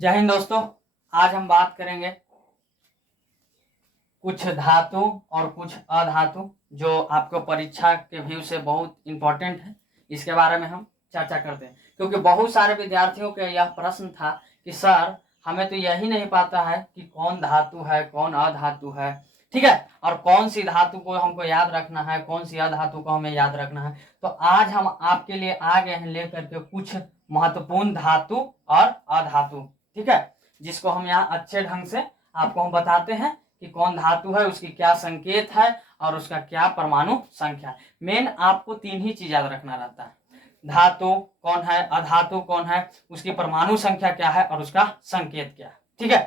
जय हिंद दोस्तों। आज हम बात करेंगे कुछ धातु और कुछ अधातु जो आपको परीक्षा के व्यू से बहुत इंपॉर्टेंट है। इसके बारे में हम चर्चा करते हैं क्योंकि बहुत सारे विद्यार्थियों के यह प्रश्न था कि सर हमें तो यही नहीं पता है कि कौन धातु है कौन अधातु है, ठीक है, और कौन सी धातु को हमको याद रखना है कौन सी अधातु को हमें याद रखना है। तो आज हम आपके लिए आ गए हैं लेकर के कुछ महत्वपूर्ण धातु और अधातु, ठीक है, जिसको हम यहाँ अच्छे ढंग से आपको हम बताते हैं कि कौन धातु है, उसकी क्या संकेत है और उसका क्या परमाणु संख्या है। मेन आपको तीन ही चीज याद रखना रहता है, धातु कौन है, अधातु कौन है, उसकी परमाणु संख्या क्या है और उसका संकेत क्या है, ठीक है।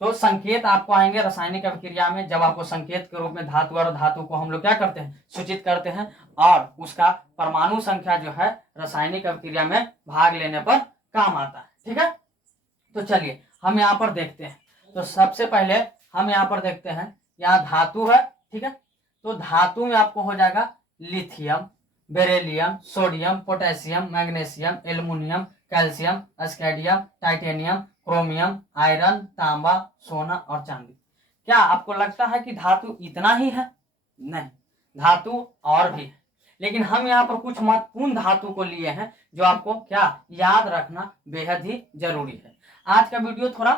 तो संकेत आपको आएंगे रासायनिक अभिक्रिया में, जब आपको संकेत के रूप में धातु और धातु को हम लोग क्या करते हैं, सूचित करते हैं, और उसका परमाणु संख्या जो है रासायनिक अभिक्रिया में भाग लेने पर काम आता है, ठीक है। तो चलिए हम यहाँ पर देखते हैं। तो सबसे पहले हम यहाँ पर देखते हैं, यहाँ धातु है, ठीक है। तो धातु में आपको हो जाएगा lithium, beryllium, sodium, potassium, magnesium, aluminium, calcium, scandium, titanium, chromium, iron, तांबा, सोना और चांदी। क्या आपको लगता है कि धातु इतना ही है? नहीं, धातु और भी है, लेकिन हम यहाँ पर कुछ महत्वपूर्ण धातु को लिए हैं जो आपको क्या याद रखना बेहद ही जरूरी है। आज का वीडियो थोड़ा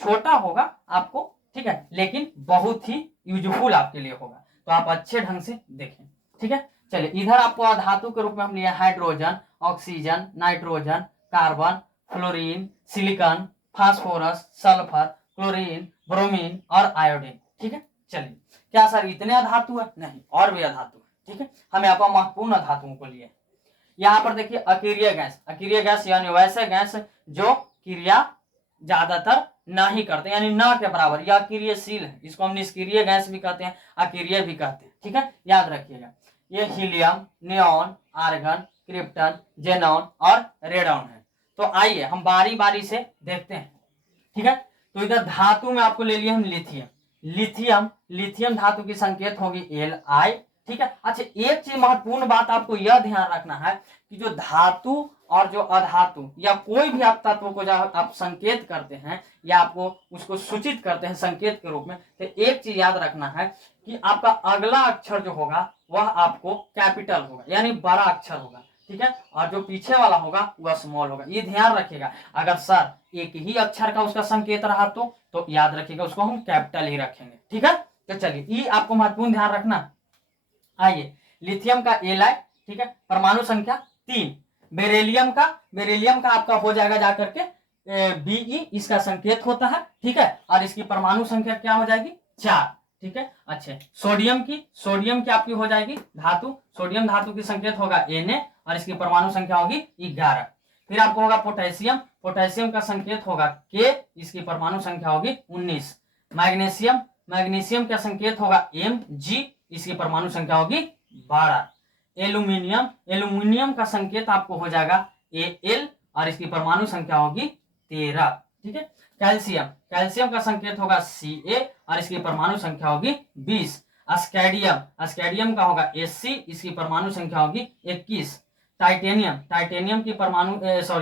छोटा होगा आपको, ठीक है, लेकिन बहुत ही यूजफुल आपके लिए होगा, तो आप अच्छे ढंग से देखें, ठीक है। चलिए इधर आपको धातु के रूप में हम लिया hydrogen, oxygen, nitrogen, carbon, fluorine, silicon, phosphorus, sulphur, chlorine, bromine और आयोडीन, ठीक है। चलिए क्या सर इतने धातु है? नहीं, और भी धातु है, ठीक है। हम यहाँ पर महत्वपूर्ण धातुओं को लिए। यहाँ पर देखिए अकीरिय गैस, अकीरिय गैस यानी वैसे गैस जो क्रिया ज्यादातर ना ही करते, यानी न के बराबर, यह अक्रियशील है, इसको हम निष्क्रिय गैस भी कहते हैं, अक्रिय भी कहते हैं, ठीक है, याद रखिएगा। ये helium, neon, argon, krypton, xenon और रेडॉन है। तो आइए हम बारी बारी से देखते हैं, ठीक है। तो इधर धातु में आपको ले लिया हम लिथियम, लिथियम लिथियम धातु की संकेत होगी Li, ठीक है। अच्छा एक चीज महत्वपूर्ण बात आपको यह ध्यान रखना है कि जो धातु और जो अधातु या कोई भी आप तत्व को जब आप संकेत करते हैं या आपको उसको सूचित करते हैं संकेत के रूप में, तो एक चीज याद रखना है कि आपका अगला अक्षर जो होगा वह आपको कैपिटल होगा, यानी बड़ा अक्षर होगा, ठीक है, और जो पीछे वाला होगा वह स्मॉल होगा। ये ध्यान रखिएगा, अगर सर एक ही अक्षर का उसका संकेत रहा तो याद रखिएगा उसको हम कैपिटल ही रखेंगे, ठीक है। तो चलिए ये आपको महत्वपूर्ण ध्यान रखना। आइए लिथियम का Li, ठीक है, परमाणु संख्या 3। बेरिलियम का आपका हो जाएगा जाकर के Be, इसका संकेत होता है, ठीक है, और इसकी परमाणु संख्या क्या हो जाएगी 4, ठीक है। अच्छा सोडियम की आपकी हो जाएगी धातु, सोडियम धातु की संकेत होगा Na और इसकी परमाणु संख्या होगी 11। फिर आपको होगा पोटेशियम का संकेत होगा K, इसकी परमाणु संख्या होगी 19। मैग्नीशियम का संकेत होगा Mg, इसकी परमाणु संख्या होगी 12। एल्यूमिनियम का संकेत आपको हो जाएगा Al और इसकी परमाणु संख्या होगी 13, ठीक है। कैल्शियम का संकेत होगा Ca और इसकी परमाणु संख्या होगी 20। स्कैंडियम का होगा Sc, इसकी परमाणु संख्या होगी 21। टाइटेनियम की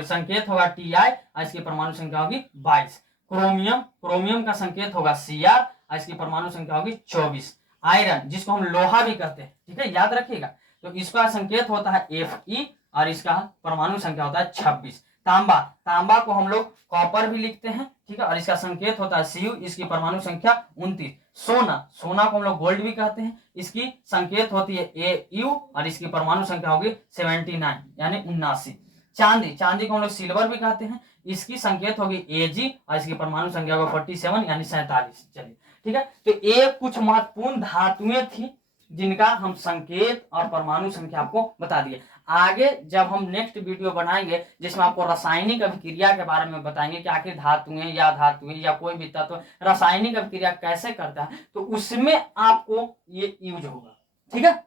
संकेत होगा Ti और इसकी परमाणु संख्या होगी 22। क्रोमियम का संकेत होगा Cr और इसकी परमाणु संख्या होगी 24। आयरन जिसको हम लोहा भी कहते हैं, ठीक है, याद रखिएगा, तो इसका संकेत होता है Fe और इसका परमाणु संख्या होता है 26। तांबा को हम लोग कॉपर भी लिखते हैं, ठीक है, और इसका संकेत होता है Cu, इसकी परमाणु संख्या 29। सोना को हम लोग गोल्ड भी कहते हैं, इसकी संकेत होती है Au और इसकी परमाणु संख्या होगी 79 यानी 79। चांदी को हम लोग सिल्वर भी कहते हैं, इसकी संकेत होगी Ag और इसकी परमाणु संख्या होगी 47 यानी 47। चलिए ठीक है, तो ये कुछ महत्वपूर्ण धातुएं थी जिनका हम संकेत और परमाणु संख्या आपको बता दिए। आगे जब हम नेक्स्ट वीडियो बनाएंगे जिसमें आपको रासायनिक अभिक्रिया के बारे में बताएंगे कि आखिर धातुएं या कोई भी तत्व रासायनिक अभिक्रिया कैसे करता है, तो उसमें आपको ये यूज होगा, ठीक है,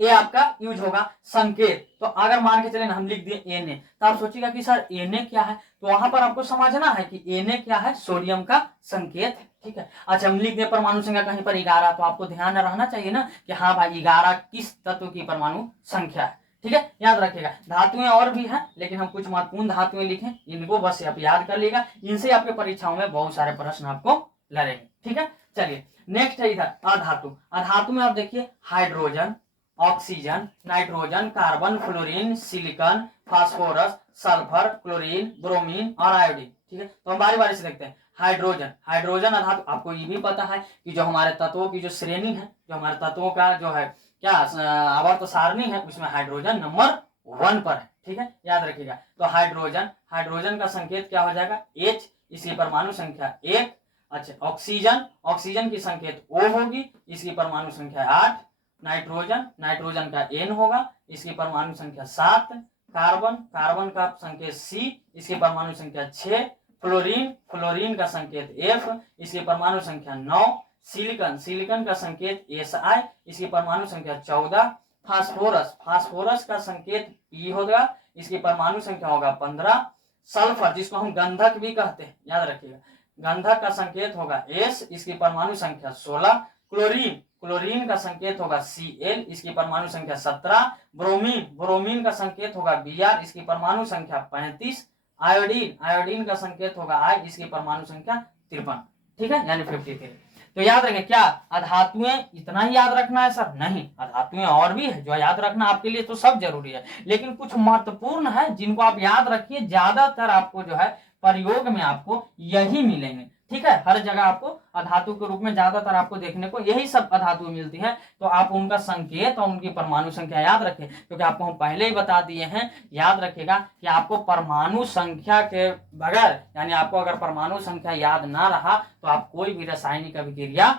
ये आपका यूज होगा संकेत। तो अगर मान के चले हम लिख दिए Na, तो आप सोचिएगा कि सर Na क्या है, तो वहां पर आपको समझना है कि Na क्या है, सोडियम का संकेत, ठीक है। अच्छा हम लिख दे परमाणु संख्या कहीं पर 11, तो आपको ध्यान रहना चाहिए ना कि हाँ भाई 11 किस तत्व की परमाणु संख्या है, ठीक है, याद रखिएगा। धातुएं और भी हैं, लेकिन हम कुछ महत्वपूर्ण धातुएं लिखें, इनको बस आप याद कर लीजिएगा, इनसे आपके परीक्षाओं में बहुत सारे प्रश्न आपको लड़ेंगे। ठीक है, चलिए नेक्स्ट है इधर अधातु। अधातु में आप देखिए hydrogen, oxygen, nitrogen, carbon, fluorine, silicon, phosphorus, sulphur, chlorine, bromine और आयोडीन। ठीक है, तो हम बारी बारी से देखते हैं। हाइड्रोजन, हाइड्रोजन अधातु, आपको ये भी पता है कि जो हमारे तत्वों की जो श्रेणी है, जो हमारे तत्वों का जो है क्या आवर्त सारणी है, उसमें हाइड्रोजन नंबर 1 पर है। ठीक है, याद रखिएगा। तो हाइड्रोजन, हाइड्रोजन का संकेत क्या हो जाएगा, H, इसकी परमाणु संख्या 1। अच्छा, ऑक्सीजन, ऑक्सीजन की संकेत O होगी, इसकी परमाणु संख्या 8। नाइट्रोजन, नाइट्रोजन का N होगा, इसकी परमाणु संख्या 7। कार्बन, कार्बन का संकेत C, इसकी परमाणु संख्या 6। फ्लोरीन, फ्लोरीन का संकेत F, इसकी परमाणु संख्या 9। सिलिकॉन, सिलिकॉन का संकेत Si, इसकी परमाणु संख्या 14। फास्फोरस, फास्फोरस का संकेत P होगा, इसकी परमाणु संख्या होगा 15। सल्फर, जिसको हम गंधक भी कहते हैं, याद रखिएगा, गंधक का संकेत होगा S, इसकी परमाणु संख्या 16। क्लोरीन, क्लोरीन का संकेत होगा Cl, इसकी परमाणु संख्या 17। ब्रोमीन, ब्रोमीन का संकेत होगा Br, इसकी परमाणु संख्या 35। आयोडीन, आयोडीन का संकेत होगा I, इसकी परमाणु संख्या 53। ठीक है, यानी 53। तो याद रखें, क्या अधातुएं इतना ही याद रखना है सर? नहीं, अधातुएं और भी है जो याद रखना आपके लिए तो सब जरूरी है, लेकिन कुछ महत्वपूर्ण है जिनको आप याद रखिए। ज्यादातर आपको जो है प्रयोग में आपको यही मिलेंगे। ठीक है, हर जगह आपको अधातु के रूप में ज्यादातर आपको देखने को यही सब अधातु मिलती है। तो आप उनका संकेत और उनकी परमाणु संख्या याद रखें, क्योंकि आपको हम पहले ही बता दिए हैं। याद रखेगा कि आपको परमाणु संख्या के बगैर, यानी आपको अगर परमाणु संख्या याद ना रहा तो आप कोई भी रासायनिक अभिक्रिया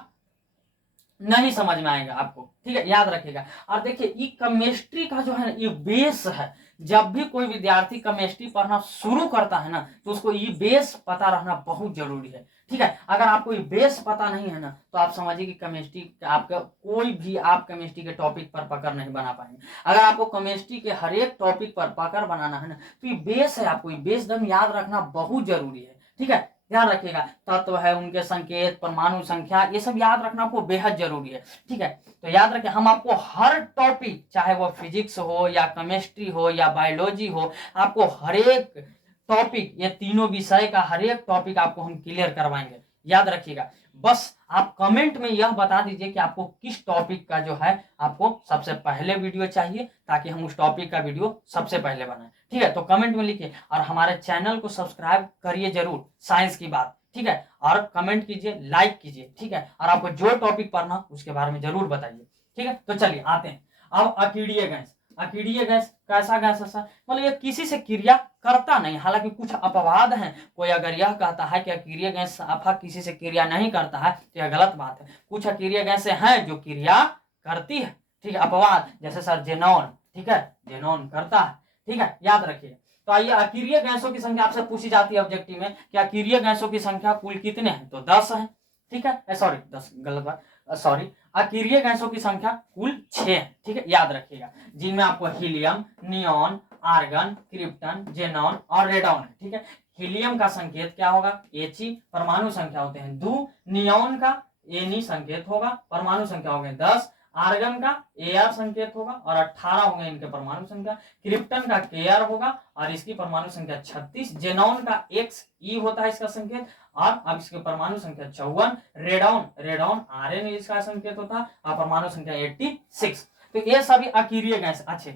नहीं समझ में आएगा आपको। ठीक है, याद रखिएगा। और देखिए, ये केमिस्ट्री का जो है ये बेस है। जब भी कोई विद्यार्थी केमिस्ट्री पढ़ना शुरू करता है ना, तो उसको ये बेस पता रहना बहुत जरूरी है। ठीक है, अगर आपको ये बेस पता नहीं है ना, तो आप समझिए कि केमिस्ट्री आपका कोई भी आप केमिस्ट्री के टॉपिक पर पकड़ नहीं बना पाएंगे। अगर आपको केमिस्ट्री के हर एक टॉपिक पर पकड़ बनाना है ना, तो ये बेस है, आपको ये बेस एकदम याद रखना बहुत जरूरी है। ठीक है, ध्यान रखिएगा, तत्व है, उनके संकेत, परमाणु संख्या, ये सब याद रखना आपको बेहद जरूरी है। ठीक है, तो याद रखें, हम आपको हर टॉपिक, चाहे वो फिजिक्स हो या केमिस्ट्री हो या बायोलॉजी हो, आपको हर एक टॉपिक, ये तीनों विषय का हर एक टॉपिक आपको हम क्लियर करवाएंगे। याद रखिएगा, बस आप कमेंट में यह बता दीजिए कि आपको किस टॉपिक का जो है आपको सबसे पहले वीडियो चाहिए, ताकि हम उस टॉपिक का वीडियो सबसे पहले बनाएं। ठीक है, तो कमेंट में लिखिए और हमारे चैनल को सब्सक्राइब करिए जरूर, साइंस की बात। ठीक है, और कमेंट कीजिए, लाइक कीजिए। ठीक है, और आपको जो टॉपिक पढ़ना उसके बारे में जरूर बताइए। ठीक है, तो चलिए आते हैं अब अकीड़ीय गैस। अकीड़ीय गैस कैसा गैस है सर? मतलब ये किसी से क्रिया करता नहीं, हालांकि कुछ अपवाद हैं। कोई अगर यह कहता है कि अकीड़ीय गैस साफा किसी से क्रिया नहीं करता है, तो यह गलत बात है। कुछ अकीड़ीय गैसें हैं जो क्रिया करती है। ठीक है, अपवाद जैसे सर जेनॉन, ठीक है, जेनॉन करता है। ठीक है, याद रखिए। तो आइए, अकीड़ीय गैसों की संख्या आपसे पूछी जाती है ऑब्जेक्टिव में, कि अकीड़ीय गैसों की संख्या कुल कितने हैं? तो 10 है। ठीक है, सॉरी 10 गलत बात, सॉरी, अकीड़ीय गैसों की संख्या कुल 6 है। ठीक है, याद रखिएगा, जिनमें आपको helium, neon, argon, krypton, xenon और रेडॉन है। ठीक है, हीलियम का संकेत क्या होगा? He, परमाणु संख्या होते हैं 2। नियॉन का Ne संकेत होगा, परमाणु संख्या हो गए 10। आर्गन का Ar संकेत होगा और 18 होंगे इनके परमाणु संख्या। क्रिप्टन का Kr होगा और इसकी परमाणु संख्या 36। जेनॉन का Xe होता है इसका संकेत, और अब इसके परमाणु संख्या 54। रेडॉन, रेडॉन Rn इसका संकेत होता है और परमाणु संख्या 86। तो ये सभी अकीड़ीय गैस। अच्छे,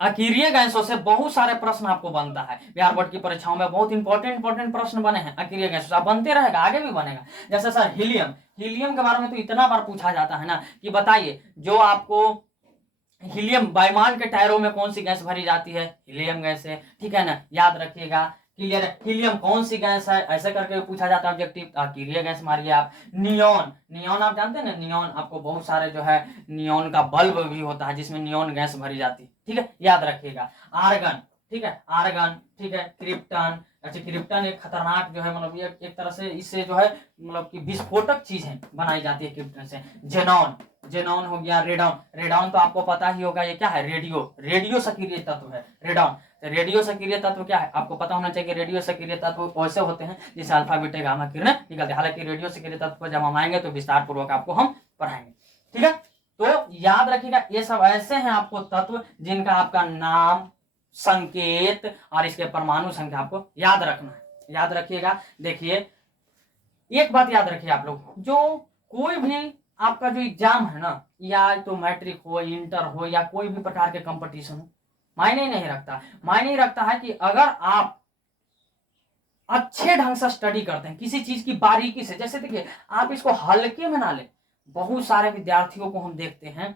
अकीड़ीय गैसों से बहुत सारे प्रश्न आपको बनता है। बिहार बोर्ड की परीक्षाओं में बहुत इंपॉर्टेंट प्रश्न बने हैं अकीड़ीय गैसों से, बनते रहेगा, आगे भी बनेगा। जैसे सर हीलियम, हीलियम के बारे में तो इतना बार पूछा जाता है ना, कि बताइए जो आपको हीलियम, वायुयान के टायरों में कौन सी गैस भरी जाती है? हीलियम गैस है। ठीक है ना, याद रखिएगा, क्लियर है। हीलियम कौन सी गैस है, ऐसे करके पूछा जाता है ऑब्जेक्टिव। अकीड़ीय गैस मारिए आप। नियॉन, नियॉन आप जानते हैं ना, नियॉन आपको बहुत सारे जो है नियॉन का बल्ब भी होता है जिसमें नियॉन गैस भरी जाती है। ठीक है, याद रखिएगा। आर्गन, ठीक है, आर्गन, ठीक है। क्रिप्टन, अच्छा, क्रिप्टन एक खतरनाक जो है, मतलब ये एक तरह से इससे जो है मतलब कि विस्फोटक चीज है बनाई जाती है क्रिप्टन से। जेनॉन, जेनॉन हो गया। रेडॉन, रेडॉन तो आपको पता ही होगा, ये क्या है? रेडियो, रेडियो सक्रिय तत्व है रेडॉन। रेडियो सक्रिय तत्व क्या है आपको पता होना चाहिए। रेडियो सक्रिय तत्व वैसे होते हैं जैसे अल्फा बीटा गामा किरणें निकलते हैं। हालांकि रेडियो सक्रिय तत्व पर जब हम आएंगे तो विस्तार पूर्वक आपको हम पढ़ाएंगे। ठीक है, तो याद रखिएगा, ये सब ऐसे हैं आपको तत्व जिनका आपका नाम, संकेत और इसके परमाणु संख्या आपको याद रखना है। याद रखिएगा। देखिए एक बात याद रखिए आप लोग, जो कोई भी आपका जो एग्जाम है ना, या तो मैट्रिक हो, इंटर हो, या कोई भी प्रकार के कंपटीशन हो, मायने नहीं रखता। मायने रखता है कि अगर आप अच्छे ढंग से स्टडी करते हैं किसी चीज की बारीकी से, जैसे देखिए आप इसको हल्के में ना ले। बहुत सारे विद्यार्थियों को हम देखते हैं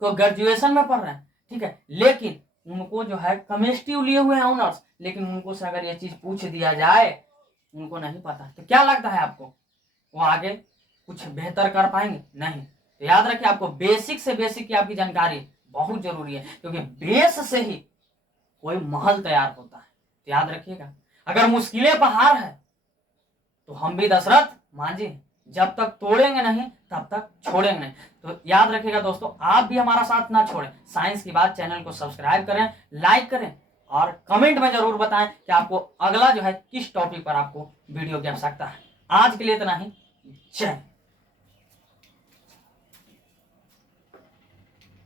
तो ग्रेजुएशन में पढ़ रहे हैं, ठीक है, लेकिन उनको जो है केमिस्ट्री लिए हुए हैं ऑनर्स, लेकिन उनको से अगर ये चीज पूछ दिया जाए उनको नहीं पता, तो क्या लगता है आपको वो आगे कुछ बेहतर कर पाएंगे? नहीं। तो याद रखिए, आपको बेसिक से बेसिक की आपकी जानकारी बहुत जरूरी है, क्योंकि बेस से ही कोई महल तैयार होता है। तो याद रखिएगा, अगर मुश्किलें पहाड़ है तो हम भी दशरथ मांझी, जब तक तोड़ेंगे नहीं तब तक छोड़ेंगे नहीं। तो याद रखिएगा दोस्तों, आप भी हमारा साथ ना छोड़ें। साइंस की बात चैनल को सब्सक्राइब करें, लाइक करें और कमेंट में जरूर बताएं कि आपको अगला जो है किस टॉपिक पर आपको वीडियो की आवश्यकता है। आज के लिए इतना ही। जय